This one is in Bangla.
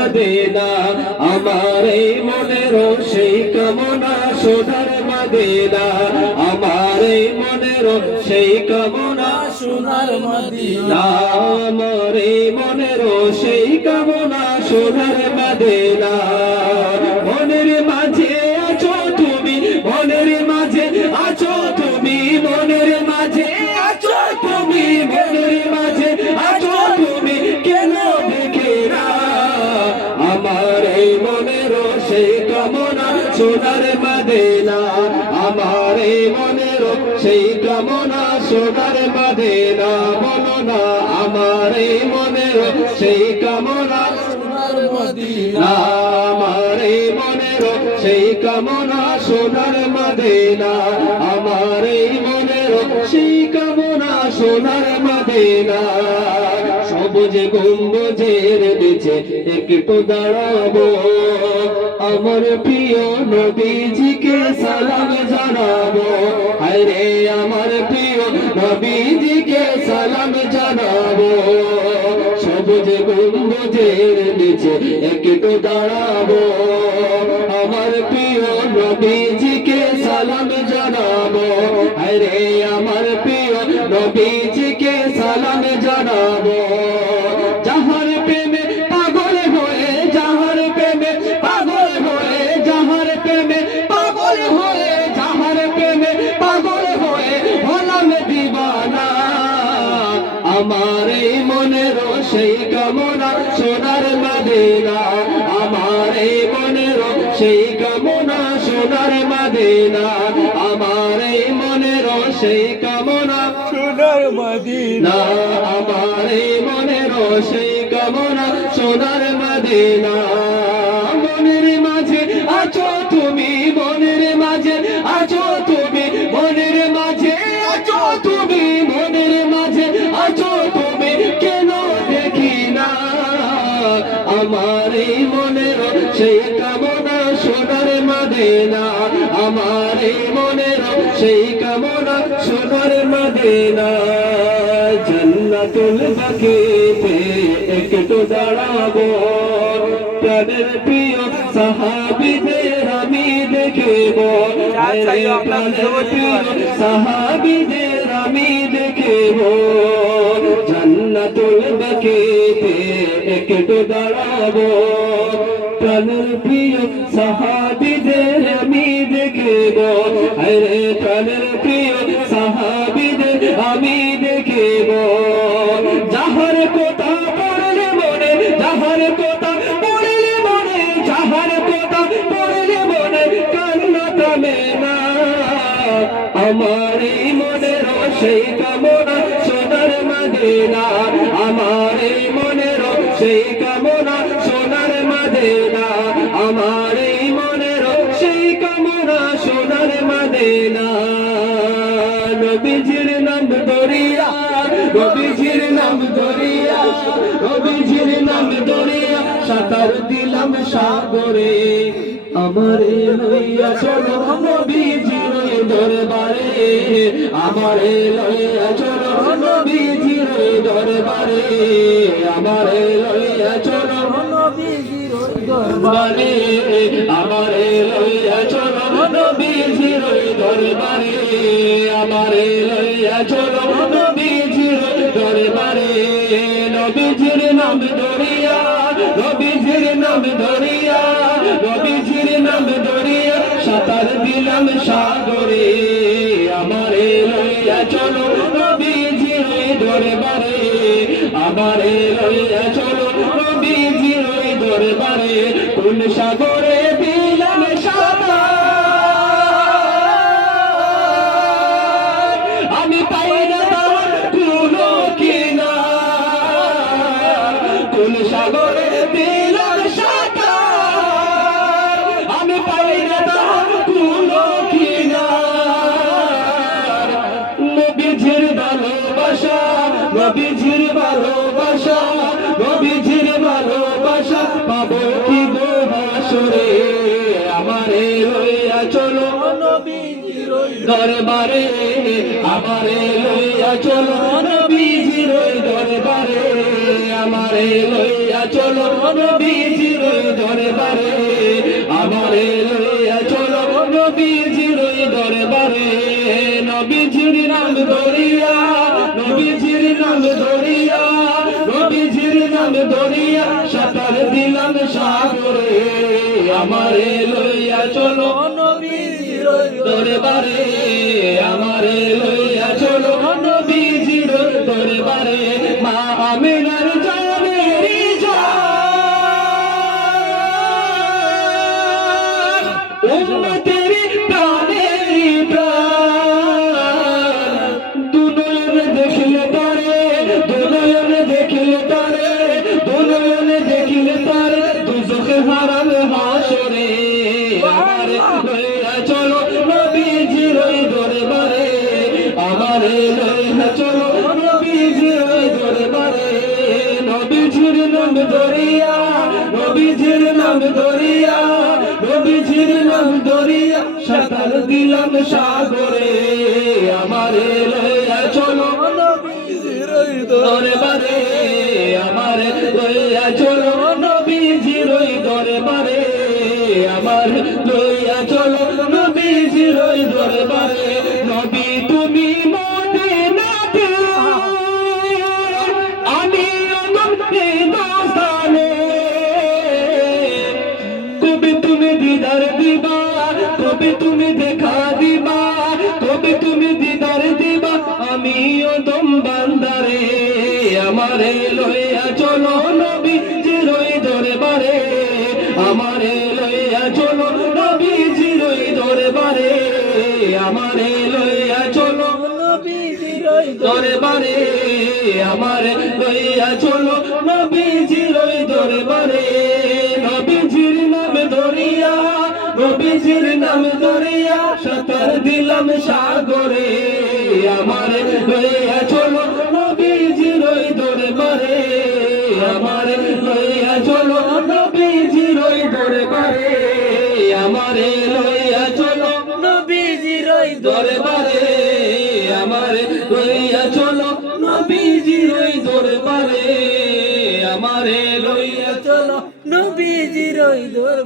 মদিনা আমার এই মনের সেই কামনা সোনার মদিনা আমার এই মনের সেই কামনা সোনার মদিনা আমার এই মনের সেই কামনা সোনার মদিনা মনের মাঝে আছো তুমি মনের মাঝে আছো তুমি মনের মাঝে আছো তুমি মনের মাঝে আছো তুমি কেন দেখে না আমার এই মনের সেই কামনা সোনার মদিনা আমার এই মনের সেই কামনা সোনার মদিনা বলো না আমার এই মনের সেই কামনা সোনার মদিনা আমার এই মনের সেই কামনা সোনার মদিনা আমার এই মনের সেই কামনা সোনার মদিনা সবুজ গম্বুজের নিচে একটু দাঁড়াবো আমার প্রিয় নবীজিকে সালাম জানাবো আরে আমার প্রিয় নবীজিকে সালাম জানাবো সবুজ গম্বুজের নিচে একটু দাঁড়াবো আমার প্রিয় নবীজিকে সালাম জানাবো আরে আমার প্রিয় নবীজিকে সালাম জানাবো যাহার প্রেমে পাগল হয়ে যাহার প্রেমে পাগল হয়ে যাহার প্রেমে পাগল হয়ে যাহার প্রেমে পাগল হয়ে হলাম দিবানা আমার এই মনের সেই কামনা সোনার মদিনা আমার এই মনের সেই কামনা সোনার মদিনা আমার এই মনের সেই কামনা সোনার মদিনা আমার এই মনের সেই কামনা সোনার মদিনা মনের মাঝে আছো তুমি মনের মাঝে আছো তুমি মনের মাঝে আছো তুমি মনের মাঝে আছো তুমি কেন দেখি না আমার এই মনের সেই কামনা সোনার মদিনা আমার এই মনের সেই কামনা সোনার মদিনা জান্নাতুল বাকিতে একটু দাঁড়াবো প্রাণের প্রিয় সাহাবীদের আমি দেখিব প্রাণের প্রিয় সাহাবীদের আমি দেখিব জান্নাতুল বাকিতে একটু দাঁড়াবো প্রাণের প্রিয় সাহাবীদের আমি দেখিব আরে প্রাণের প্রিয় সাহাবীদের আমি দেখিব যাহার কথা পড়লে মনে যাহার কথা পড়লে মনে যাহার কথা পড়লে মনে কান্না থামে না আমার এই মনের সেই কামনা সোনার মদিনা আমার এই মনের সেই কামনা সোনার মদিনা আমার এই মনের সেই কামনা সোনার মদিনা নবীজির নাম দরিয়া নবীজির নাম দরিয়া নবীজির নাম দরিয়া সাঁতার দিলাম সাগরে আমারে লইয়া চলো নবীজির দরবারে আমারে লইয়া চলো নবীজির দরবারে আমারে লইয়া চলো নবীজির দরবারে আমারে লইয়া চলো নবীজির দরবারে আমারে লইয়া চলো নবীজির দরবারে নবীজির নাম দরিয়া নবীজির নাম দরিয়া নবীজির নাম দরিয়া সাঁতার দিলাম সাগরে আমারে লইয়া চলো নবীজির দরবারে আমারে লইয়া চলো নবীজির দরবারে কোন সাগরে দিলাম সাঁতার আমি পাই না কোনো কিনা কোন সাগরে দিলাম সাঁতার আমি পাই না কোনো কিনা নবীজির ভালোবাসা নবীজির ভালোবাসা নবীজির ভালোবাসা পাবো কি গো হাসরে আমারে লইয়া চলো নবীজির দরবারে আমারে লইয়া চলো নবীজির দরবারে আমারে লইয়া চলো নবীজির দরবারে আমারে লইয়া চলো নবীজির দরবারে নবীজির নাম ধরিয়া নবীজির নাম ধরিয়া নবীজির নাম ধরিয়া সাঁতার দিলাম সাগরে আমারে লইয়া চলো নবীজির দরবারে আমারে লইয়া চলো নবীজির দরবারে মা আমিনার জানেরি জান উম্মতেরি প্রাণেরি প্রাণ দুনয়ন দেখলে তারে দুনয়ন দেখলে তারে দুনয়ন দেখলে তারে দুজখে হারাম হাসরে আমারে লইয়া চলো নবীজির দরবারে আমারে লইয়া চলো নবীজির দরবারে নবীজির নাম ধরিয়া নবীজির নাম ধরিয়া নবীজির নাম ধরিয়া সাঁতার দিলাম সাগরে আমারে লইয়া চলো নবীজির দরবারে আমারে লইয়া চলো নবীজির দরবারে আমার লইয়া চলো নবীজির দরবারে নবী তুমি মদিনাতে আমি অনন্তে দাস্তানে কবে তুমি দিদার দিবা কবে তুমি দেখা দিবা কবে তুমি দিদার দিবা আমি ওদম বান্দারে আমারে লইয়া চলো নবীজির দরবারে আমারে লইয়া চলো নবীজির দরবারে আমারে লইয়া চলো নবীজির দরবারে আমারে লইয়া চলো নবীজির দরবারে নবীজির নাম ধরিয়া নবীজির নাম ধরিয়া সাঁতার দিলাম সাগরে আমারে লইয়া চলো নবীজির দরবারে আমারে লইয়া চলো নবীজির দরবারে আমারে লইয়া চলো নবীজির দরবারে আমারে লইয়া চলো নবীজির দরবারে আমারে লইয়া চলো নবীজির দরবারে।